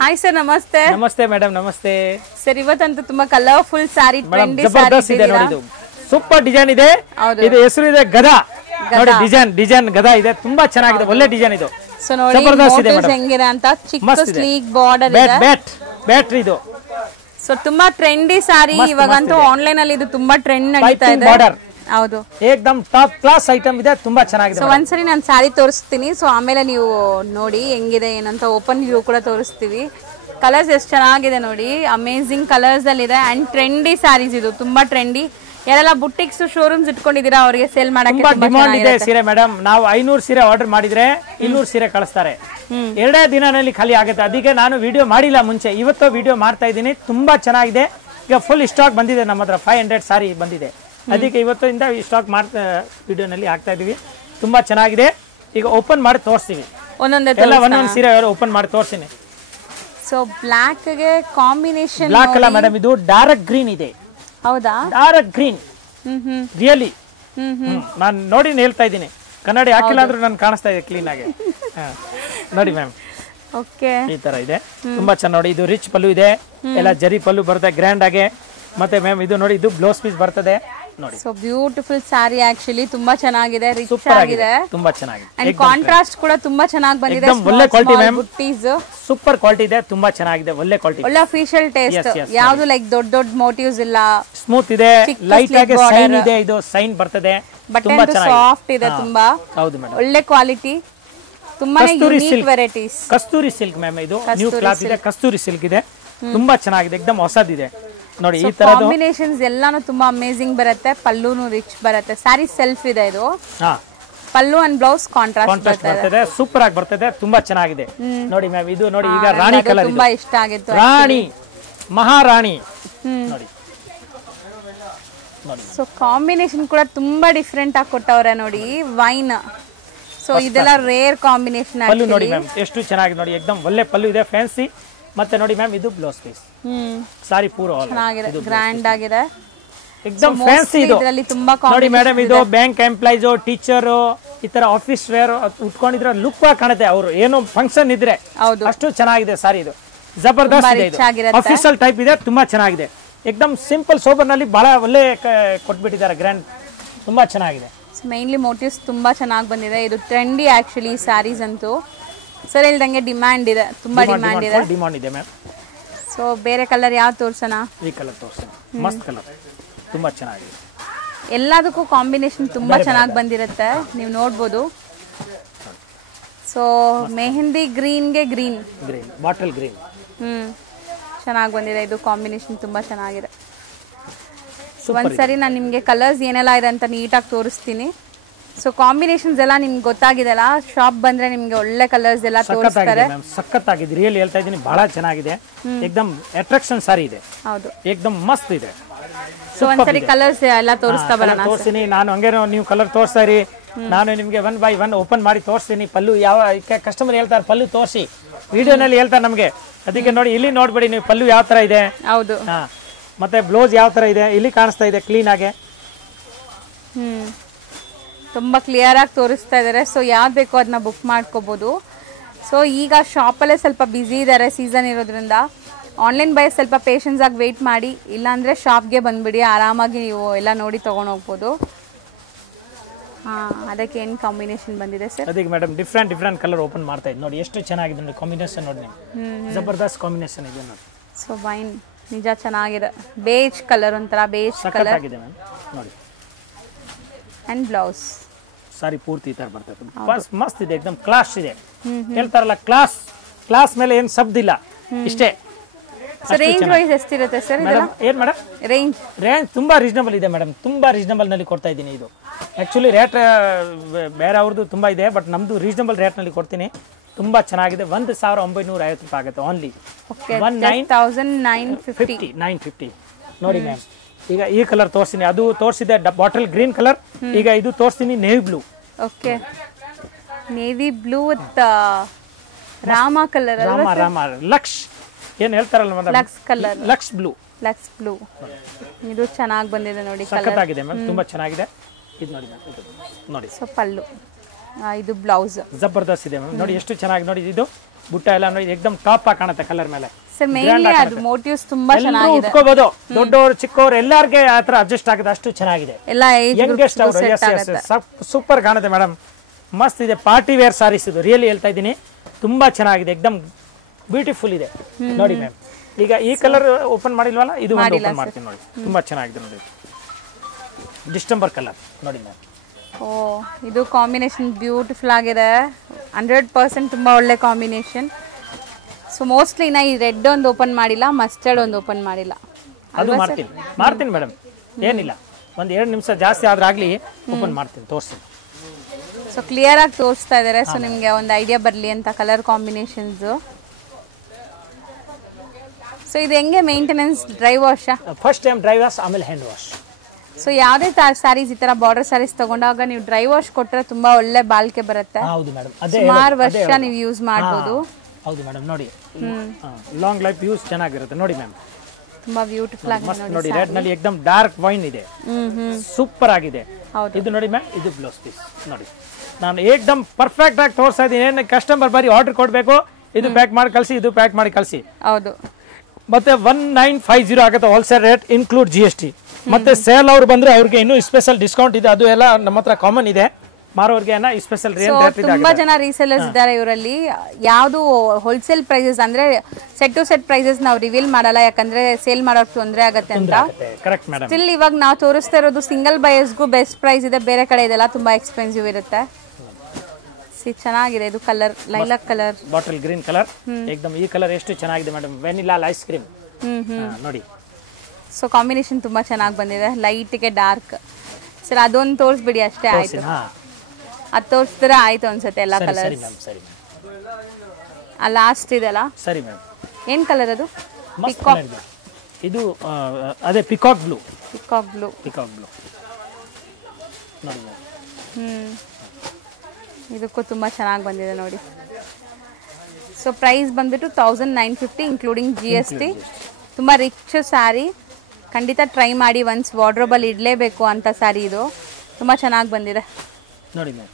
Hi sir, ನಮಸ್ತೆ. ನಮಸ್ತೆ madam, ನಮಸ್ತೆ ಸರ್, ಇವತ್ತಂತೂ ತುಂಬಾ ಕಲರ್ಫುಲ್ ಸಾರಿ, ಟ್ರೆಂಡಿ ಜಬರ್ದಸ್ತ್ ಇದೆ ನೋಡಿ. ಇದು ಸೂಪರ್ ಡಿಸೈನ್ ಇದೆ. ಇದು ಹೆಸರು ಇದೆ ಗದಾ. ನೋಡಿ ಡಿಸೈನ್ ಗದಾ ಇದೆ, ತುಂಬಾ ಚೆನ್ನಾಗಿದೆ, ಒಳ್ಳೆ ಡಿಸೈನ್ ಇದು. ಸೊ ನೋಡಿ ಮೋಟಿವ್ಸ್ ಹೆಂಗಿದೆ ಅಂತ, ಚಿಕ್ಕ ಸ್ಲೀಕ್ ಬಾರ್ಡರ್ ಇದೆ, ಬ್ಯಾಟ್ರಿ ಇದು. ಸೊ ತುಂಬಾ ಟ್ರೆಂಡಿ ಸಾರಿ. ಇವಾಗಂತೂ ಆನ್ಲೈನ್ ಅಲ್ಲಿ ಇದು ತುಂಬಾ ಟ್ರೆಂಡ್ ನಡೀತಾ ಇದೆ. ಹೌದು, ಏಕದಮ್ ಟಾಪ್ ಕ್ಲಾಸ್ ಐಟಮ್ ಇದೆ, ತುಂಬಾ ಚೆನ್ನಾಗಿದೆ. ಸೊ ಒಂದ್ಸರಿ ನಾನು ಸಾರಿ ತೋರಿಸ್ತೀನಿ, ಸೊ ಆಮೇಲೆ ನೀವು ನೋಡಿ ಹೆಂಗಿದೆ ಏನಂತ. ಓಪನ್ ವ್ಯೂ ಕೂಡ ತೋರಿಸ್ತೀವಿ. ಕಲರ್ಸ್ ಎಷ್ಟು ಚೆನ್ನಾಗಿದೆ ನೋಡಿ, ಅಮೇಸಿಂಗ್ ಕಲರ್ಸ್ ಅಲ್ಲಿ ಇದೆ. ಅಂಡ್ ಟ್ರೆಂಡಿ ಸಾರೀಸ್ ಇದು, ತುಂಬಾ ಟ್ರೆಂಡಿ. ಯಾರೆಲ್ಲ ಬುಟ್ಟಿಕ್ಸ್ ಶೋರೂಮ್ಸ್ ಇಟ್ಕೊಂಡಿದ್ದೀರಾ ಅವರಿಗೆ ಸೇಲ್ ಮಾಡಕ್ಕೆ ಡಿಮಾಂಡ್ ಇದೆ ಸೀರೆ ಮೇಡಮ್. ನಾವು 500 ಸೀರೆ ಆರ್ಡರ್ ಮಾಡಿದ್ರೆ 200 ಸೀರೆ ಕಳಿಸ್ತಾರೆ. ಎರಡೇ ದಿನದಲ್ಲಿ ಖಾಲಿ ಆಗುತ್ತೆ. ಅದಕ್ಕೆ ನಾನು ವಿಡಿಯೋ ಮಾಡಿಲ್ಲ ಮುಂಚೆ, ಇವತ್ತು ವಿಡಿಯೋ ಮಾಡ್ತಾ ಇದ್ದೀನಿ. ತುಂಬಾ ಚೆನ್ನಾಗಿದೆ. ಈಗ ಫುಲ್ ಸ್ಟಾಕ್ ಬಂದಿದೆ ನಮ್ಮ ಹತ್ರ, 500 ಸಾರಿ ಬಂದಿದೆ. ಅದಕ್ಕೆ ಇವತ್ತಿಂದ ಸ್ಟಾಕ್ ಮಾಡ್ತಾ ವಿಡಿಯೋನಲ್ಲಿ ಹಾಕ್ತಾ ಇದೀವಿ. ತುಂಬಾ ಚೆನ್ನಾಗಿದೆ. ಈಗ ಓಪನ್ ಮಾಡಿ ತೋರಿಸ್ತೀವಿ, ಒಂದೊಂದು ಸೀರೆ ಓಪನ್ ಮಾಡಿ ತೋರಿಸ್ತೀನಿ. ಸೊ ಬ್ಲಾಕ್ ಗೆ ಕಾಂಬಿನೇಷನ್, ಬ್ಲಾಕ್ ಅಲ್ಲ ಮೇಡಮ್, ಇದು ಡಾರ್ಕ್ ಗ್ರೀನ್ ಇದೆ. ಹೌದಾ? Dark green really. ನಾನು ನೋಡಿ ಹೇಳ್ತಾ ಇದ್ದೀನಿ, ಕನ್ನಡಿ ಹಾಕಿಲ್ಲ ಅಂದ್ರೂ ನಾನು ಕಾಣಿಸ್ತಾ ಇದೆ ಕ್ಲೀನ್ ಆಗಿ. ನೋಡಿ ಮ್ಯಾಮ್, ಓಕೆ, ಈ ತರ ಇದೆ. ತುಂಬಾ ಚೆನ್ನಾಗಿ ನೋಡಿ. ಇದು ರಿಚ್ ಪಲ್ಲು ಇದೆ, ಎಲ್ಲ ಜರಿ ಪಲ್ಲು ಬರುತ್ತೆ ಗ್ರ್ಯಾಂಡ್ ಆಗಿ. ಮತ್ತೆ ಮ್ಯಾಮ್ ಇದು ನೋಡಿ, ಇದು ಬ್ಲೌಸ್ ಪೀಸ್ ಬರ್ತದೆ ನೋಡಿ. ಸೊ ಬ್ಯೂಟಿಫುಲ್ ಸಾರಿ, ಆಕ್ಚುಲಿ ತುಂಬಾ ಚೆನ್ನಾಗಿದೆ, ರಿಚ್ ಆಗಿದೆ, ತುಂಬಾ ಚೆನ್ನಾಗಿದೆ. ಅಂಡ್ ಕಾಂಟ್ರಾಸ್ಟ್ ಕೂಡ ತುಂಬಾ ಚೆನ್ನಾಗಿ ಬಂದಿದೆ. ಒಳ್ಳೆ ಕ್ವಾಲಿಟಿ ಮ್ಯಾಮ್, ಬುಟ್ಟೀಸ್ ಸೂಪರ್ ಕ್ವಾಲಿಟಿ ಇದೆ, ತುಂಬಾ ಚೆನ್ನಾಗಿದೆ, ಒಳ್ಳೆ ಕ್ವಾಲಿಟಿ, ಒಳ್ಳೆ ಅಫಿಷಿಯಲ್ ಟೇಸ್ಟ್. ಯಾವುದು ಲೈಕ್ ದೊಡ್ಡ ಮೋಟಿವ್ಸ್ ಇಲ್ಲ, ಸ್ಮೂತ್ ಇದೆ, ಲೈಟ್ ಆಗಿ ಸೈನ್ ಇದೆ. ಇದು ಸೈನ್ ಬರ್ತದೆ, ತುಂಬಾ ಸಾಫ್ಟ್ ಇದೆ, ತುಂಬಾ ಹೌದು ಮೇಡಮ್, ಒಳ್ಳೆ ಕ್ವಾಲಿಟಿ, ತುಂಬಾನೇ ಯೂನಿಕ್ ವೆರೈಟೀಸ್. ಕಸ್ತೂರಿ ಸಿಲ್ಕ್ ಮ್ಯಾಮ್, ಇದು ನ್ಯೂ ಕ್ಲಾತ್ ಇದೆ, ಕಸ್ತೂರಿ ಸಿಲ್ಕ್ ಇದೆ, ತುಂಬಾ ಚೆನ್ನಾಗಿದೆ, ಏಕದಮ್ ಹೊಸದಿದೆ ನೋಡಿ. ಈ ತರ ಕಾಂಬಿನೇಷನ್ಸ್ ಎಲ್ಲಾನು ತುಂಬಾ ಅಮೇಜಿಂಗ್ ಬರುತ್ತೆ. ಪಲ್ಲುನು ರಿಚ್ ಬರುತ್ತೆ. ಸ್ಯಾರಿ ಸೆಲ್ಫ್ ಇದೆ ಇದು. ಪಲ್ಲು ಅಂಡ್ ಬ್ಲೌಸ್ ಕಾಂಟ್ರಾಸ್ಟ್ ಬರ್ತದೆ, ಸೂಪರ್ ಆಗಿ ಬರ್ತದೆ, ತುಂಬಾ ಚೆನ್ನಾಗಿದೆ ನೋಡಿ ಮ್ಯಾಮ್. ಇದು ನೋಡಿ, ಈಗ ರಾಣಿ ಕಲರ್ ತುಂಬಾ ಇಷ್ಟ ಆಗಿತ್ತು, ರಾಣಿ ಮಹಾರಾಣಿ ನೋಡಿ. ಸೊ ಕಾಂಬಿನೇಷನ್ ಕೂಡ ತುಂಬಾ ಡಿಫ್ರೆಂಟ್ ಆಗಿ ಕೊಟ್ಟವ್ರೆ ನೋಡಿ, ವೈನ್. ಸೊ ಇದೆಲ್ಲ ರೇರ್ ಕಾಂಬಿನೇಷನ್. ಪಲ್ಲು ನೋಡಿ ಮ್ಯಾಮ್, ಎಷ್ಟು ಚೆನ್ನಾಗಿದೆ ನೋಡಿ, ಏಕದಮ್ ಒಳ್ಳೆ ಪಲ್ಲು ಇದೆ, ಫ್ಯಾನ್ಸಿ. ಮತ್ತೆ ನೋಡಿ ಮ್ಯಾಮ್, ಇದು ಬ್ಲೌಸ್ ಪೀಸ್. ಸಾರಿ ಪೂರ ಚೆನ್ನಾಗಿದೆ, ಗ್ರ್ಯಾಂಡ್ ಆಗಿದೆ, ಏಕದಮ್ ಫ್ಯಾನ್ಸಿ ಇದು. ಇದರಲ್ಲಿ ತುಂಬಾ ನೋಡಿ ಮೇಡಮ್, ಇದು ಬ್ಯಾಂಕ್ ಎಂಪ್ಲಾಯ್ಸ್, ಟೀಚರ್, ಈ ತರ ಆಫೀಸ್ ವೇರ್ ಉಟ್ಕೊಂಡಿದ್ರೆ ಲುಕ್ ಕಾಣುತ್ತೆ. ಅವರು ಏನೋ ಫಂಕ್ಷನ್ ಇದ್ರೆ ಅಷ್ಟು ಚೆನ್ನಾಗಿದೆ ಸಾರಿ ಇದು. ಜಬರ್ದಸ್ತ್ ಇದೆ, ಆಫೀಸಿಯಲ್ ಟೈಪ್ ಇದೆ, ತುಂಬಾ ಚೆನ್ನಾಗಿದೆ. ಏಕದಮ್ ಸಿಂಪಲ್ ಸೋಬರ್ ನಲ್ಲಿ ಬಹಳ ಒಳ್ಳೆ ಕೊಟ್ಬಿಟ್ಟಿದ್ದಾರೆ, ಗ್ರ್ಯಾಂಡ್, ತುಂಬಾ ಚೆನ್ನಾಗಿದೆ. ಮೈನ್ಲಿ ಮೋಟಿವ್ಸ್ ತುಂಬಾ ಚೆನ್ನಾಗಿ ಬಂದಿದೆ. ಇದು ಟ್ರೆಂಡಿ ಆಕ್ಚುಲಿ ಸ್ಯಾರೀಸ್ ಅಂತೂ. ಸರ್ ಹೇಳ್ದಂಗೆ ಡಿಮ್ಯಾಂಡ್ ಇದೆ, ತುಂಬಾ ಡಿಮ್ಯಾಂಡ್ ಇದೆ ಮ್ಯಾಮ್. ಸೊ ಬೇರೆ ಕಲರ್ ಯಾವ್ದು ತೋರ್ಸೋಣ? ಈ ಕಲರ್ ತೋರ್ಸೋಣ, ಮಸ್ತ್ ಕಲರ್, ತುಂಬಾ ಚೆನ್ನಾಗಿದೆ. ಎಲ್ಲದಕ್ಕೂ ಕಾಂಬಿನೇಷನ್ ತುಂಬಾ ಚೆನ್ನಾಗಿ ಬಂದಿರುತ್ತೆ, ನೀವು ನೋಡ್ಬೋದು. ಸೊ ಮೆಹಂದಿ ಗ್ರೀನ್ಗೆ ಗ್ರೀನ್, ಬಾಟಲ್ ಗ್ರೀನ್, ಚೆನ್ನಾಗಿ ಬಂದಿದೆ. ಇದು ಕಾಂಬಿನೇಷನ್ ತುಂಬಾ ಚೆನ್ನಾಗಿದೆ. ಒಂದ್ಸರಿ ನಾನು ನಿಮಗೆ ಕಲರ್ಸ್ ಏನೆಲ್ಲ ಇದೆ ಅಂತ ನೀಟಾಗಿ ತೋರಿಸ್ತೀನಿ. ಸೊ ಕಾಂಬಿನೇಷನ್ಸ್ ಎಲ್ಲ ನಿಮ್ಗೆ ಗೊತ್ತಾಗಿದೆಲ್ಲ, ಶಾಪ್ ಬಂದ್ರೆ ನಿಮ್ಗೆ ಒಳ್ಳೆ ಕಲರ್ಸ್ ಎಲ್ಲ ತೋರಿಸ್ತಾರೆ. ಸಖತ್ತಾಗಿದೆ, ರಿಯಲ್ ಹೇಳ್ತಾ ಇದ್ದೀನಿ, ಬಹಳ ಚೆನ್ನಾಗಿದೆ, ಏಕದಮ್ ಅಟ್ರಾಕ್ಷನ್ ಸಾರಿ ಇದೆ. ಹೌದು, ಏಕದಮ್ ಮಸ್ತ್ ಇದೆ. ಸೊ ಒಂದ್ಸರಿ ಕಲರ್ಸ್ ಎಲ್ಲ ತೋರಿಸ್ತಾ ಬರೋಣ. ತೋರಿಸ್ತೀನಿ ನಾನು, ಹಂಗೆ ನೀವು ಕಲರ್ ತೋರಿಸ್ತಾ ಇರಿ, ನಾನು ನಿಮ್ಗೆ 1 by 1 ಓಪನ್ ಮಾಡಿ ತೋರಿಸ್ತೀನಿ. ಪಲ್ಲು ಯಾವ ಕಸ್ಟಮರ್ ಹೇಳ್ತಾರೆ, ಪಲ್ಲು ತೋರಿಸಿ, ವಿಡಿಯೋನಲ್ಲಿ ಹೇಳ್ತಾರೆ ನಮಗೆ. ಅದಕ್ಕೆ ನೋಡಿ, ಇಲ್ಲಿ ನೋಡ್ಬೇಡಿ ನೀವು, ಪಲ್ಲು ಯಾವ ತರ ಇದೆ. ಹೌದು, ಮತ್ತೆ ಬ್ಲೌಸ್ ಯಾವ ತರ ಇದೆ, ಇಲ್ಲಿ ಕಾಣಿಸ್ತಾ ಇದೆ ಕ್ಲೀನ್ ಆಗಿ. ತುಂಬ ಕ್ಲಿಯರ್ ಆಗಿ ತೋರಿಸ್ತಾ ಇದ್ದಾರೆ. ಸೊ ಯಾವ್ದು ಬೇಕೋ ಅದನ್ನ ಬುಕ್ ಮಾಡ್ಕೋಬೋದು. ಸೊ ಈಗ ಶಾಪಲ್ಲೇ ಸ್ವಲ್ಪ ಬ್ಯುಸಿ ಇದ್ದಾರೆ, ಸೀಸನ್ ಇರೋದ್ರಿಂದ. ಆನ್ಲೈನ್ ಬೈ ಸ್ವಲ್ಪ ಪೇಷನ್ಸ್ ಆಗಿ ವೆಯ್ಟ್ ಮಾಡಿ, ಇಲ್ಲಾಂದರೆ ಶಾಪ್ಗೆ ಬಂದುಬಿಡಿ, ಆರಾಮಾಗಿ ನೀವು ಎಲ್ಲ ನೋಡಿ ತೊಗೊಂಡು ಹೋಗ್ಬೋದು. ಹಾಂ, ಅದಕ್ಕೆ ಏನು ಕಾಂಬಿನೇಷನ್ ಬಂದಿದೆ ಸರ್? ಅದಕ್ಕೆ ಮೇಡಮ್ ಡಿಫ್ರೆಂಟ್ ಕಲರ್ ಓಪನ್ ಮಾಡ್ತಾ ಇದ್ದೀನಿ ನೋಡಿ, ಎಷ್ಟು ಚೆನ್ನಾಗಿದೆ ನೋಡಿ ಕಾಂಬಿನೇಷನ್. ನೋಡಿ ನೀವು, ಜಬರ್ದಸ್ತ್ ಕಾಂಬಿನೇಷನ್ ಇದೆ ನೋಡಿ. ಸೊ ವೈನ್ ನಿಜ ಚೆನ್ನಾಗಿದೆ, ಬೇಜ್ ಕಲರ್, ಒಂಥರ ಬೇಜ್ ಕಲರ್ ಆಗಿದೆ ಮ್ಯಾಮ್ ನೋಡಿ. ಅಂಡ್ ಬ್ಲೌಸ್ ಸಾರಿ ಪೂರ್ತಿ ಈ ತರ ಬರ್ತದೆ, ಮಸ್ತ್ ಇದೆ, ಏಕದಮ್ ಕ್ಲಾಸ್ ಇದೆ. ಹೇಳ್ತಾರಲ್ಲ ಕ್ಲಾಸ್ ಮೇಲೆ ಏನು ಶಬ್ದ ಇಲ್ಲ, ಇಷ್ಟೇ. ರೇಂಜ್ ವೈಸ್ ಎಷ್ಟಿರುತ್ತೆ ಸರ್? ಏನ್ ಮೇಡಮ್ ರೇಂಜ್ ತುಂಬಾ ರೀಸನಬಲ್ ಇದೆ ಮೇಡಮ್, ತುಂಬಾ ರೀಸನಬಲ್ ನಲ್ಲಿ ಕೊಡ್ತಾ ಇದ್ದೀನಿ. ಇದು ಆಕ್ಚುಲಿ ರೇಟ್ ಬೇರೆ ಅವ್ರದ್ದು ತುಂಬಾ ಇದೆ, ಬಟ್ ನಮ್ದು ರೀಸನಬಲ್ ರೇಟ್ ನಲ್ಲಿ ಕೊಡ್ತೀನಿ. ತುಂಬಾ ಚೆನ್ನಾಗಿದೆ. 1950 ರೂಪಾಯಿ ಆಗುತ್ತೆ ಓನ್ಲಿ. 950 ನೋಡಿ ಮ್ಯಾಮ್. ಈಗ ಈ ಕಲರ್ ತೋರಿಸ್ತೀನಿ, ಅದು ತೋರಿಸಿದೆ ಬಾಟಲ್ ಗ್ರೀನ್ ಕಲರ್. ಈಗ ಇದು ತೋರಿಸ್ತೀನಿ navy blue. Okay, navy blue with ರಾಮ ಕಲರ್, ರಾಮ ಲಕ್ಷ್ ಏನ್ ಹೇಳ್ತಾರಲ್ಲ ಮೇಡಮ್, ಲಕ್ಸ್ ಕಲರ್, ಲಕ್ಸ್ ಬ್ಲೂ. ಇದು ಚೆನ್ನಾಗಿ ಬಂದಿದೆ ನೋಡಿ, ಸಖತ್ತಾಗಿದೆ ಮ್ಯಾಮ್, ತುಂಬಾ ಚೆನ್ನಾಗಿದೆ. ಇದು ನೋಡಿ ಮ್ಯಾಮ್, ಇದು ನೋಡಿ. ಸೊ ಪಲ್ಲು, ಇದು ಬ್ಲೌಸ್ ಜಬರ್ದಸ್ತ್ ಇದೆ ಮ್ಯಾಮ್ ನೋಡಿ, ಎಷ್ಟು ಚೆನ್ನಾಗಿ ನೋಡಿ. ಇದು ಬುಟ್ಟ ಎಲ್ಲ ನೋಡಿ ಏಕದಮ್ ಟಾಪ್ ಆಗಿ ಕಾಣುತ್ತೆ ಕಲರ್ ಮೇಲೆ. ಸರ್ ಮೇನ್ಲಿ ಅದು ಮೋಟಿವ್ಸ್ ತುಂಬಾ ಚೆನ್ನಾಗಿದೆ. ಉಟ್ಕೋಬಹುದು, ದೊಡ್ಡವರು ಚಿಕ್ಕವರು ಎಲ್ಲರಿಗೆ ಆತರ ಅಡ್ಜಸ್ಟ್ ಆಗುತ್ತೆ, ಅಷ್ಟು ಚೆನ್ನಾಗಿದೆ. ಎಲ್ಲ ಏಜ್ ಯಂಗೆಸ್ಟ್ ಅವರು ಸೂಪರ್ ಕಾಣುತ್ತೆ ಮೇಡಮ್, ಮಸ್ತ್ ಇದೆ. ಪಾರ್ಟಿ ವೇರ್ ಸಾರೀಸ್ ಇದು, ರಿಯಲಿ ಹೇಳ್ತಾ ಇದ್ದೀನಿ, ತುಂಬಾ ಚೆನ್ನಾಗಿದೆ, ಏಕದಮ್ ಬ್ಯೂಟಿಫುಲ್ ಇದೆ ನೋಡಿ ಮ್ಯಾಮ್. ಈಗ ಈ ಕಲರ್ ಓಪನ್ ಮಾಡಿಲ್ವಲ್ಲ, ಇದು ಓಪನ್ ಮಾಡ್ತೀನಿ ನೋಡಿ, ತುಂಬಾ ಚೆನ್ನಾಗಿದೆ ನೋಡಿ. ಡಿಸ್ಟೆಂಬರ್ ಕಲರ್ ನೋಡಿ ಮ್ಯಾಮ್. ಓ ಇದು ಕಾಂಬಿನೇಷನ್ ಬ್ಯೂಟಿಫುಲ್ ಆಗಿದೆ, 100% ತುಂಬಾ ಒಳ್ಳೆ ಕಾಂಬಿನೇಷನ್. ಸೊ ಮೋಸ್ಟ್ಲಿ ನಾ ಈ ರೆಡ್ ಒಂದು ಓಪನ್ ಮಾಡಿಲ್ಲ, ಮಸ್ಟರ್ಡ್ ಒಂದು ಓಪನ್ ಮಾಡಿಲ್ಲ. ಅದು ಮಾಡ್ತೀನಿ ಮೇಡಮ್, ಏನಿಲ್ಲ, ಒಂದು 2 ನಿಮಿಷ ಜಾಸ್ತಿ ಆದ್ರೆ ಆಗ್ಲಿ ಓಪನ್ ಮಾಡ್ತೀನಿ, ತೋರಿಸ್ತೀನಿ. ಸೊ ಕ್ಲಿಯರ್ ಆಗಿ ತೋರಿಸ್ತಾ ಇದ್ದಾರೆ, ಸೊ ನಿಮಗೆ ಒಂದು ಐಡಿಯಾ ಬರಲಿ ಅಂತ ಕಲರ್ ಕಾಂಬಿನೇಷನ್ಸ್. ಸೊ ಇದು ಹೆಂಗೆ maintenance, dry wash? First time dry wash, ಆಮೇಲೆ ಹ್ಯಾಂಡ್ ವಾಶ್. ಸೊ ಯಾವುದೇ ಸ್ಯಾರೀಸ್ ಈ ತರ ಬಾರ್ಡರ್ ಸ್ಯಾರೀಸ್ ತಗೊಂಡಾಗ ನೀವು ಡ್ರೈ ವಾಶ್ ಕೊಟ್ಟರೆ ತುಂಬಾ ಒಳ್ಳೆ ಬಾಳಿಕೆ ಬರುತ್ತೆ. ಹೌದು ಮೇಡಮ್, ಸುಮಾರು ವರ್ಷ ನೀವು ಯೂಸ್ ಮಾಡಬಹುದು. ಹೌದು ಮೇಡಮ್, ನೋಡಿ ಲಾಂಗ್ ಲೈಫ್ ಯೂಸ್ ಚೆನ್ನಾಗಿರುತ್ತೆ ನೋಡಿ ಮ್ಯಾಮ್. ತುಂಬಾ ಬ್ಯೂಟಿಫುಲ್ ಆಗಿದೆ ಮಸ್ತ್ ನೋಡಿ, ರೆಡ್ ನಲ್ಲಿ ಏಕದಮ್ ಡಾರ್ಕ್ ವೈನ್ ಇದೆ, ಸೂಪರ್ ಆಗಿದೆ. ಇದು ನೋಡಿ ಮ್ಯಾಮ್, ಇದು ಬ್ಲೌಸ್ ಪೀಸ್ ನೋಡಿ. ನಾನು ಏಕದಮ್ ಪರ್ಫೆಕ್ಟ್ ಆಗಿ ತೋರಿಸ್ತಾ ಇದ್ದೀನಿ. ಏನು ಕಸ್ಟಮರ್ ಬರೀ ಆರ್ಡರ್ ಕೊಡಬೇಕು, ಇದು ಪ್ಯಾಕ್ ಮಾಡಿ ಕಳಿಸಿ, ಇದು ಪ್ಯಾಕ್ ಮಾಡಿ ಕಳಿಸಿ. ಹೌದು, ಮತ್ತೆ 1950 ಆಗುತ್ತೆ ಹೋಲ್ಸೇಲ್ ರೇಟ್, ಇನ್ಕ್ಲೂಡ್ GST. ಮತ್ತೆ ಸೇಲ್ ಅವ್ರು ಬಂದ್ರೆ ಅವ್ರಿಗೆ ಇನ್ನೂ ಸ್ಪೆಷಲ್ ಡಿಸ್ಕೌಂಟ್ ಇದೆ, ಅದು ಎಲ್ಲ ನಮ್ಮ ಹತ್ರ ಕಾಮನ್ ಇದೆ. ಮಾರೋರ್ಗೆ ಸ್ಪೆಷಲ್ ರೇಟ್. ತುಂಬಾ ಜನ ರೀಸೆಲ್ಲರ್ಸ್ ಇದ್ದಾರೆ ಇವರಲ್ಲಿ. ಯಾವುದು ಹೋಲ್ಸೇಲ್ ಪ್ರೈಸಸ್ ಅಂದ್ರೆ ಸೆಟ್ ಟು ಸೆಟ್ ಪ್ರೈಸಸ್ ನಾವು ರಿವೀಲ್ ಮಾಡಲ್ಲ, ಯಾಕಂದ್ರೆ ಸೇಲ್ ಮಾಡೋಕೆ ತೊಂದರೆ ಆಗುತ್ತೆ ಅಂತ. Correct madam. ಸ್ಟಿಲ್ ಇವಾಗ ನಾವು ತೋರಿಸ್ತಾ ಇರೋದು ಸಿಂಗಲ್ ಬಯರ್ಸ್ಗೂ ಬೆಸ್ಟ್ ಪ್ರೈಸ್ ಇದೆ, ಬೇರೆ ಕಡೆ ಇದೆಲ್ಲ ತುಂಬಾ ಎಕ್ಸ್ಪೆನ್ಸಿವ್ ಇರುತ್ತೆ. ಚೆನ್ನಾಗಿದೆ ಇದು colour, lilac colour, bottle green colour, ಏಕದಮ್ ಈ ಕಲರ್ ಎಷ್ಟು ಚೆನ್ನಾಗಿದೆ ಮೇಡಮ್, ವೆನಿಲಾ ಐಸ್ ಕ್ರೀಮ್ ನೋಡಿ. ಸೊ ಕಾಂಬಿನೇಷನ್ ತುಂಬಾ ಚೆನ್ನಾಗಿ ಬಂದಿದೆ, ಲೈಟ್ಗೆ ಡಾರ್ಕ್. ಸರ್ ಅದೊಂದು ತೋರಿಸ್ಬಿಡಿ ಅಷ್ಟೇ, ಆಯ್ತು. ಅದು ತೋರಿಸಿದ್ರೆ ಆಯ್ತು ಅನ್ಸುತ್ತೆ ಎಲ್ಲ ಕಲರ್. ಲಾಸ್ಟ್ ಇದೆಲ್ಲ ಸರಿ ಮ್ಯಾಮ್. ಏನ್ ಕಲರ್ ಅದು? ಇದು ಅದೇ ಪಿಕಾಕ್ ಬ್ಲೂ. ಪಿಕಾಕ್ ಬ್ಲೂ ನೋಡಿ. ಇದಕ್ಕೂ ತುಂಬಾ ಚೆನ್ನಾಗಿ ಬಂದಿದೆ ನೋಡಿ. ಸೊ ಪ್ರೈಸ್ ಬಂದ್ಬಿಟ್ಟು 1950 ಇನ್ಕ್ಲೂಡಿಂಗ್ GST. ತುಂಬಾ ರಿಚ್ ಸ್ಯಾರಿ, ಖಂಡಿತ ಟ್ರೈ ಮಾಡಿ, ಒನ್ಸ್ ವಾರ್ಡ್ರೋಬಲ್ಲಿ ಇಡಲೇಬೇಕು ಅಂತ ಸ್ಯಾರಿ ಇದು. ತುಂಬಾ ಚೆನ್ನಾಗಿ ಬಂದಿದೆ ನೋಡಿ ಮ್ಯಾಮ್.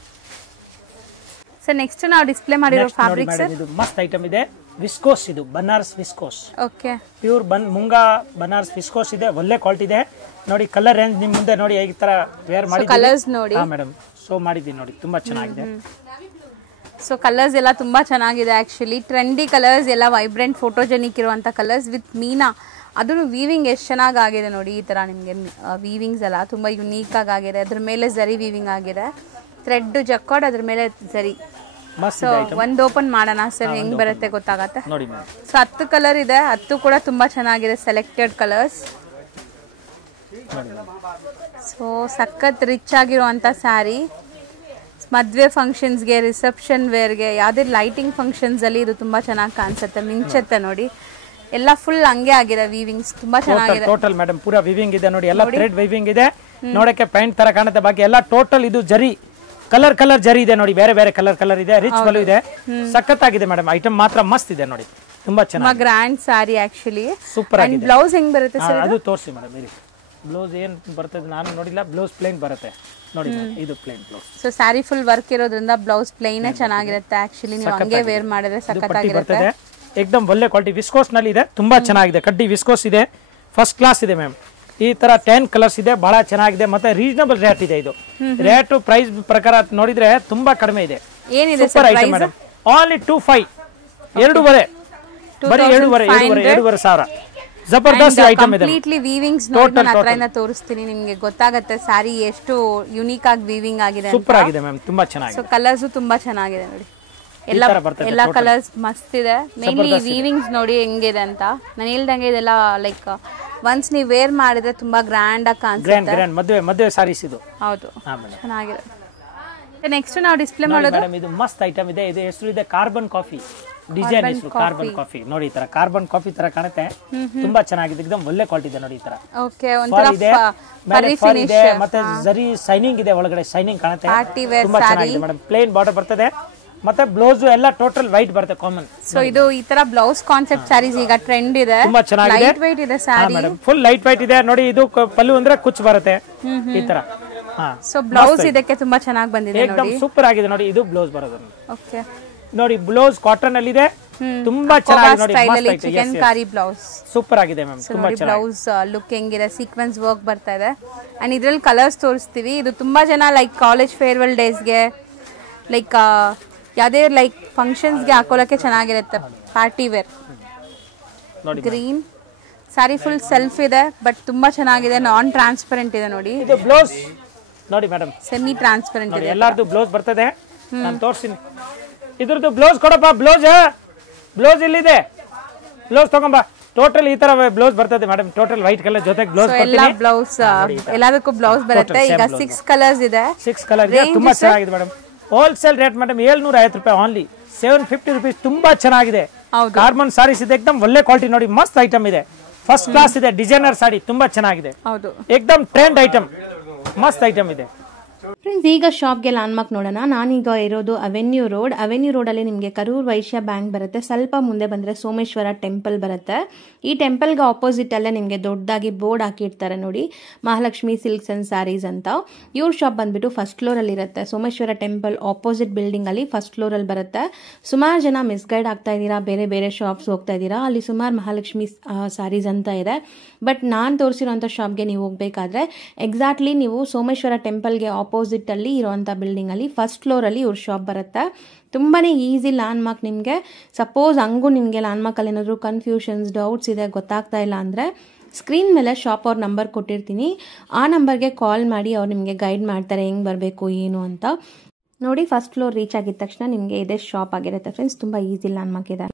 ಸರ್ ನೆಕ್ಸ್ಟ್ ನಾವು ಡಿಸ್ಪ್ಲೇ ಮಾಡಿರೋ ಫ್ಯಾಬ್ರಿಕ್ ಸರ್, ಇದು ಮಸ್ತ್ ಐಟಮ್ ಇದೆ, ವಿಸ್ಕೋಸ್. ಇದು ಬನಾರಸ್ ವಿಸ್ಕೋಸ್. ಓಕೆ, ಪ್ಯೂರ್ ಮುಂಗಾ ಬನಾರಸ್ ವಿಸ್ಕೋಸ್ ಇದೆ, ಒಳ್ಳೆ ಕ್ವಾಲಿಟಿ ಇದೆ ನೋಡಿ. ಕಲರ್ ರೇಂಜ್ ನಿಮ್ ಮುಂದೆ ನೋಡಿ, ಈ ತರ ವೇರ್ ಮಾಡಿ ಕಲರ್ಸ್ ನೋಡಿ. ಹಾ ಮೇಡಮ್, ಶೋ ಮಾಡಿದ್ದೀನಿ ನೋಡಿ, ತುಂಬಾ ಚೆನ್ನಾಗಿದೆ. ಸೊ ಕಲರ್ಸ್ ಎಲ್ಲ ತುಂಬಾ ಚೆನ್ನಾಗಿದೆ ಆಕ್ಚುಲಿ, ಟ್ರೆಂಡಿ ಕಲರ್ಸ್ ಎಲ್ಲ, ವೈಬ್ರೆಂಟ್ ಫೋಟೋಜೆನಿಕ್ ಇರುವಂತ ಕಲರ್ಸ್ ವಿತ್ ಮೀನಾ. ಅದನ್ನು ವೀವಿಂಗ್ ಎಷ್ಟು ಚೆನ್ನಾಗಿ ಆಗಿದೆ ನೋಡಿ. ಈ ತರ ನಿಮಗೆ ವೀವಿಂಗ್ಸ್ ಎಲ್ಲ ತುಂಬಾ ಯುನೀಕ್ ಆಗಿದೆ. ಅದ್ರ ಮೇಲೆ ಜರಿ ವೀವಿಂಗ್ ಆಗಿದೆ, ಥ್ರೆಡ್ ಜಕ್ಕಾರ್ಡ್, ಅದ್ರ ಮೇಲೆ ಜರಿ. ಸೊ ಒಂದು ಓಪನ್ ಮಾಡೋಣ ಸರ್, ಹೆಂಗ್ ಬರುತ್ತೆ ಗೊತ್ತಾಗತ್ತೆ ನೋಡಿ. ಸೊ 10 ಕಲರ್ ಇದೆ, 10 ಕೂಡ ತುಂಬಾ ಚೆನ್ನಾಗಿದೆ, ಸೆಲೆಕ್ಟೆಡ್ ಕಲರ್ಸ್. ಸೊ ಸಖತ್ ರಿಚ್ ಆಗಿರುವಂತ ಸ್ಯಾರಿ, ಮದುವೆ ಫಂಕ್ಷನ್ಸ್ಗೆ, ರಿಸೆಪ್ಷನ್ ವೇರ್ಗೆ, ಯಾವುದೇ ಲೈಟಿಂಗ್ ಫಂಕ್ಷನ್ಸ್ ಅಲ್ಲಿ ಇದು ತುಂಬಾ ಚೆನ್ನಾಗಿ ಕಾಣಿಸುತ್ತೆ, ಮಿಂಚುತ್ತೆ ನೋಡಿ. ಎಲ್ಲ ಫುಲ್ ಹಂಗೆ ಆಗಿದೆ, ವೀವಿಂಗ್ಸ್ ತುಂಬಾ ಚೆನ್ನಾಗಿದೆ. ಟೋಟಲ್ ಮೇಡಮ್ ಪೂರಾ ವೀವಿಂಗ್ ಇದೆ ನೋಡಿ, ಎಲ್ಲ ಥ್ರೆಡ್ ವೀವಿಂಗ್ ಇದೆ, ನೋಡಕ್ಕೆ ಪೈಂಟ್ ತರ ಕಾಣುತ್ತೆ. ಬಾಕಿ ಎಲ್ಲ ಟೋಟಲ್ ಇದು ಜರಿ, ಕಲರ್ ಜರಿ ಇದೆ ನೋಡಿ, ಬೇರೆ ಬೇರೆ ಕಲರ್ ಇದೆ, ರಿಚ್ ಬಲು ಇದೆ, ಸಖತ್ತಾಗಿದೆ ಮೇಡಮ್. ಐಟಮ್ ಮಾತ್ರ ಮಸ್ತ್ ಇದೆ ನೋಡಿ, ತುಂಬಾ ಚೆನ್ನಾಗಿ ಗ್ರ್ಯಾಂಡ್ ಸಾರಿ ಆಕ್ಚುಲಿ, ಸೂಪರ್ ಆಗಿದೆ. ಬ್ಲೌಸ್ ಹೆಂಗ್ ಬರುತ್ತೆ ಸರ್? ಅದು ತೋರಿಸಿ ಮೇಡಮ್. ಇರಿ, ಬ್ಲೌಸ್ ಏನ್ ಬರ್ತದೆ ನಾನು ನೋಡಿಲ್ಲ, ಬ್ಲೌಸ್ ಪ್ಲೇನ್ ಬರುತ್ತೆ ನೋಡಿ, ಇದು plain blouse. So sari full work ಇರೋದ್ರಿಂದ ಬ್ಲೌಸ್ ಪ್ಲೇನೇ ಚೆನ್ನಾಗಿರುತ್ತೆ ಆಕ್ಚುಲಿ, ನೀವು ಹಂಗೆ ವೇರ್ ಮಾಡಿದ್ರೆ ಸಖತ್ತಾಗಿರುತ್ತೆ. ಏಕದಮ್ ಒಳ್ಳೆ ಕ್ವಾಲಿಟಿ ವಿಸ್ಕೋಸ್ ನಲ್ಲಿ ಇದೆ, ತುಂಬಾ ಚೆನ್ನಾಗಿದೆ. ಕಡ್ಡಿ ವಿಸ್ಕೋಸ್ ಇದೆ, ಫಸ್ಟ್ ಕ್ಲಾಸ್ ಇದೆ ಮ್ಯಾಮ್. ಈ ತರ 10 ಕಲರ್ಸ್ ಇದೆ, ಬಹಳ ಚೆನ್ನಾಗಿದೆ. ಮತ್ತೆ ರೀಸನಬಲ್ ರೇಟ್ ಇದೆ. ಇದು ರೇಟ್ ಪ್ರೈಸ್ ಪ್ರಕಾರ ನೋಡಿದ್ರೆ ತುಂಬಾ ಕಡಿಮೆ ಇದೆ. ಏನಿದೆ ಸೂಪರ್ ಐಟಮ್ ಮೇಡಮ್, ಓನ್ಲಿ 25, 2.5, ಬರೀ 2.5 ಸಾವಿರ. ಜಬರ್ದಸ್ತ್ ಐಟಮ್ ಇದೆ. ಕಂಪ್ಲೀಟ್ಲಿ ವೀವಿಂಗ್ಸ್ ನೋಡಿ, ನಾನು ಹತ್ರದಿಂದ ತೋರಿಸ್ತೀನಿ ನಿಮಗೆ, ಗೊತ್ತಾಗುತ್ತೆ ಸ್ಯಾರಿ ಎಷ್ಟು ಯುನೀಕ್ ಆಗಿ ವೀವಿಂಗ್ ಆಗಿದೆ. ಸೂಪರ್ ಆಗಿದೆ ಮ್ಯಾಮ್, ತುಂಬಾ ಚೆನ್ನಾಗಿದೆ. ಸೊ ಕಲರ್ಸ್ ತುಂಬಾ ಚೆನ್ನಾಗಿದೆ ನೋಡಿ, ಎಲ್ಲ ಕಲರ್ಸ್ ಮಸ್ತ್ ಇದೆ. ಮೇನ್ಲಿ ವೀವಿಂಗ್ಸ್ ನೋಡಿ ಹೆಂಗಿದೆ ಅಂತ. ನಾನು ಹೇಳ್ದಂಗೆ ಇದೆಲ್ಲ ಲೈಕ್ ಒನ್ಸ್ ನೀವು ವೇರ್ ಮಾಡಿದ್ರೆ ತುಂಬಾ ಗ್ರ್ಯಾಂಡ್ ಆಗಿ ಕಾಣಿಸುತ್ತೆ. ಮದುವೆ ಸಾರೀಸ್ ಇದು. ಹೌದು, ಚೆನ್ನಾಗಿದೆ. ನೆಕ್ಸ್ಟ್ ನಾವು ಡಿಸ್ಪ್ಲೇ ಮಾಡೋದು ಇದು ಮಸ್ತ್ ಐಟಮ್ ಇದೆ. ಇದು ಹೆಸರು ಇದೆ ಕಾರ್ಬನ್ ಕಾಫಿ, ಡಿಸೈನ್ ಹೆಸರು ಕಾರ್ಬನ್ ಕಾಫಿ ನೋಡಿ. ಈ ತರ ಕಾರ್ಬನ್ ಕಾಫಿ ತರ ಕಾಣುತ್ತೆ, ತುಂಬಾ ಚೆನ್ನಾಗಿದೆ, ಏಕದಮ್ ಒಳ್ಳೆ ಕ್ವಾಲಿಟಿ ಇದೆ ನೋಡಿ. ಈ ತರ ಓಕೆ, ಒಂತರ ಫರ್ ಇದೆ, ಮತ್ತೆ ಜರಿ ಶೈನಿಂಗ್ ಇದೆ, ಒಳಗಡೆ ಶೈನಿಂಗ್ ಕಾಣುತ್ತೆ, ತುಂಬಾ ಚೆನ್ನಾಗಿದೆ ಮೇಡಮ್. ಪ್ಲೇನ್ ಬಾರ್ಡರ್ ಬರ್ತದೆ, ಮತ್ತೆ ಬ್ಲೌಸ್ ಎಲ್ಲ ಟೋಟಲ್ ವೈಟ್ ಬರುತ್ತೆ, ಕಾಮನ್. ಸೊ ಇದು ಈ ತರ ಬ್ಲೌಸ್ ಕಾನ್ಸೆಪ್ಟ್ ಸ್ಯಾರೀಸ್ ಈಗ ಟ್ರೆಂಡ್ ಇದೆ, ತುಂಬಾ ಚೆನ್ನಾಗಿದೆ, ಲೈಟ್ ವೈಟ್ ಇದೆ ಸ್ಯಾರಿ, ಫುಲ್ ಲೈಟ್ ವೈಟ್ ಇದೆ ನೋಡಿ. ಇದು ಪಲ್ಲು ಅಂದ್ರೆ ಕುಚ್ ಬರುತ್ತೆ ಈ ತರ. ಸೊ ಬ್ಲೌಸ್ ಇದಕ್ಕೆ ತುಂಬಾ ಚೆನ್ನಾಗಿ ಬಂದಿದೆ ನೋಡಿ, ಏಕದಮ್ ಸೂಪರ್ ಆಗಿದೆ ನೋಡಿ. ಇದು ಬ್ಲೌಸ್ ಬರೋದು. ಓಕೆ, ನೋಡಿ ಬ್ಲೌಸ್ ಕಾಟನ್ ಅಲ್ಲಿ ಇದೆ, ತುಂಬಾ ಚೆನ್ನಾಗಿದೆ ನೋಡಿ, ಚಿಕನ್ ಕಾರಿ ಬ್ಲೌಸ್ ಸೂಪರ್ ಆಗಿದೆ ಮ್ಯಾಮ್. ತುಂಬಾ ಚೆನ್ನಾಗಿ ಬ್ಲೌಸ್ ಲುಕ್ ಹೆಂಗಿದೆ, ಸೀಕ್ವೆನ್ಸ್ ವರ್ಕ್ ಬರ್ತಾ ಇದೆ. ಅಂಡ್ ಇದ್ರಲ್ಲಿ ಕಲರ್ಸ್ ತೋರಿಸ್ತೀವಿ. ಇದು ತುಂಬಾ ಜನ ಲೈಕ್ ಕಾಲೇಜ್ ಫೇರ್ವೆಲ್ ಡೇಸ್ಗೆ, ಲೈಕ್ ಯಾವುದೇ ಲೈಕ್ ಫಂಕ್ಷನ್ಸ್ಗೆ ಹಾಕೊಳ್ಳೋಕೆ ಚೆನ್ನಾಗಿರುತ್ತೆ, ಪಾರ್ಟಿ ವೇರ್. ನೋಡಿ ಗ್ರೀನ್ ಸ್ಯಾರಿ ಫುಲ್ ಸೆಲ್ಫ್ ಇದೆ, ಬಟ್ ತುಂಬಾ ಚೆನ್ನಾಗಿದೆ, ನಾನ್ ಟ್ರಾನ್ಸ್ಪರೆಂಟ್ ಇದೆ ನೋಡಿ. ಇದು ಬ್ಲೌಸ್ ನೋಡಿ ಮೇಡಮ್, ಸೆಮಿ ಟ್ರಾನ್ಸ್ಪರೆಂಟ್ ಇದೆ. ಎಲ್ಲಾರ್ದು ಬ್ಲೌಸ್ ಬರ್ತದೆ, ನಾನು ತೋರಿಸ್ತೀನಿ. ಇದ್ರದ್ದು ಬ್ಲೌಸ್ ಕೊಡಪ್ಪ, ಬ್ಲೌಸ್ ಇಲ್ಲಿದೆ, ಬ್ಲೌಸ್ ತಗೊಂಬ. ಟೋಟಲ್ ಈ ತರ ಬ್ಲೌಸ್ ಬರ್ತದೆ ಮೇಡಮ್, ಟೋಟಲ್ ವೈಟ್ ಕಲರ್ ಜೊತೆಗೆ ಬ್ಲೌಸ್ ಎಲ್ಲ ಬ್ಲೌಸ್ ಎಲ್ಲದಕ್ಕೂ ಬ್ಲೌಸ್ ಬರುತ್ತೆ. ಈಗ 6 ಕಲರ್ಸ್ ಇದೆ, 6 ಕಲರ್ ಇದೆ, ತುಂಬಾ ಚೆನ್ನಾಗಿದೆ ಮೇಡಮ್. ಹೋಲ್ಸೇಲ್ ರೇಟ್ ಮೇಡಮ್ 750 ರೂಪಾಯಿ ಓನ್ಲಿ, 750 ರುಪೀಸ್. ತುಂಬಾ ಚೆನ್ನಾಗಿದೆ, ಕಾರ್ಬನ್ ಸಾರೀಸ್ ಇದೆ, ಏಕದಮ್ ಒಳ್ಳೆ ಕ್ವಾಲಿಟಿ ನೋಡಿ, ಮಸ್ತ್ ಐಟಮ್ ಇದೆ, ಫಸ್ಟ್ ಕ್ಲಾಸ್ ಇದೆ, ಡಿಸೈನರ್ ಸಾಡಿ ತುಂಬಾ ಚೆನ್ನಾಗಿದೆ, ಏಕದಮ್ ಟ್ರೆಂಡ್ ಐಟಮ್, ಮಸ್ತ್ ಐಟಮ್ ಇದೆ. ಫ್ರೆಂಡ್ಸ್, ಈಗ ಶಾಪ್ಗೆ ಲ್ಯಾಂಡ್ಮಾರ್ಕ್ ನೋಡೋಣ. ನಾನೀಗ ಇರೋದು ಅವೆನ್ಯೂ ರೋಡಲ್ಲಿ ನಿಮಗೆ ಕರೂರ್ ವೈಶ್ಯ ಬ್ಯಾಂಕ್ ಬರುತ್ತೆ. ಸ್ವಲ್ಪ ಮುಂದೆ ಬಂದರೆ ಸೋಮೇಶ್ವರ ಟೆಂಪಲ್ ಬರುತ್ತೆ. ಈ ಟೆಂಪಲ್ಗೆ ಆಪೋಸಿಟ್ ಅಲ್ಲೇ ನಿಮಗೆ ದೊಡ್ಡದಾಗಿ ಬೋರ್ಡ್ ಹಾಕಿರ್ತಾರೆ ನೋಡಿ, ಮಹಾಲಕ್ಷ್ಮಿ ಸಿಲ್ಕ್ಸ್ ಅಂಡ್ ಸ್ಯಾರೀಸ್ ಅಂತ. ಇವ್ರ ಶಾಪ್ ಬಂದ್ಬಿಟ್ಟು ಫಸ್ಟ್ ಫ್ಲೋರಲ್ಲಿ ಇರುತ್ತೆ. ಸೋಮೇಶ್ವರ ಟೆಂಪಲ್ ಆಪೋಸಿಟ್ ಬಿಲ್ಡಿಂಗ್ ಅಲ್ಲಿ ಫಸ್ಟ್ ಫ್ಲೋರಲ್ಲಿ ಬರುತ್ತೆ. ಸುಮಾರು ಜನ ಮಿಸ್ಗೈಡ್ ಆಗ್ತಾ ಇದ್ದೀರಾ, ಬೇರೆ ಬೇರೆ ಶಾಪ್ಸ್ ಹೋಗ್ತಾ ಇದ್ದೀರಾ. ಅಲ್ಲಿ ಸುಮಾರು ಮಹಾಲಕ್ಷ್ಮಿ ಸ್ಯಾರೀಸ್ ಅಂತ ಇದೆ, ಬಟ್ ನಾನು ತೋರಿಸಿರೋಂಥ ಶಾಪ್ಗೆ ನೀವು ಹೋಗಬೇಕಾದ್ರೆ ಎಕ್ಸಾಕ್ಟ್ಲಿ ನೀವು ಸೋಮೇಶ್ವರ ಟೆಂಪಲ್ಗೆ ಆಪೋಸಿಟ್ ಅಲ್ಲಿ ಇರುವಂಥ ಬಿಲ್ಡಿಂಗ್ ಅಲ್ಲಿ ಫಸ್ಟ್ ಫ್ಲೋರ್ ಅಲ್ಲಿ ಇವ್ರ ಶಾಪ್ ಬರುತ್ತೆ. ತುಂಬಾನೇ ಈಸಿ ಲ್ಯಾಂಡ್ಮಾರ್ಕ್. ನಿಮಗೆ ಸಪೋಸ್ ಹಂಗೂ ನಿಮಗೆ ಲ್ಯಾಂಡ್ಮಾರ್ಕ್ ಅಲ್ಲಿ ಏನಾದರೂ ಕನ್ಫ್ಯೂಷನ್ಸ್, ಡೌಟ್ಸ್ ಇದೆ, ಗೊತ್ತಾಗ್ತಾ ಇಲ್ಲ ಅಂದ್ರೆ ಸ್ಕ್ರೀನ್ ಮೇಲೆ ಶಾಪ್ ಅವ್ರ ನಂಬರ್ ಕೊಟ್ಟಿರ್ತೀನಿ, ಆ ನಂಬರ್ಗೆ ಕಾಲ್ ಮಾಡಿ ಅವ್ರು ನಿಮಗೆ ಗೈಡ್ ಮಾಡ್ತಾರೆ ಹೆಂಗೆ ಬರಬೇಕು ಏನು ಅಂತ. ನೋಡಿ, ಫಸ್ಟ್ ಫ್ಲೋರ್ ರೀಚ್ ಆಗಿದ ತಕ್ಷಣ ನಿಮಗೆ ಇದೇ ಶಾಪ್ ಆಗಿರುತ್ತೆ ಫ್ರೆಂಡ್ಸ್. ತುಂಬ ಈಸಿ ಲ್ಯಾಂಡ್ಮಾರ್ಕ್ ಇದೆ.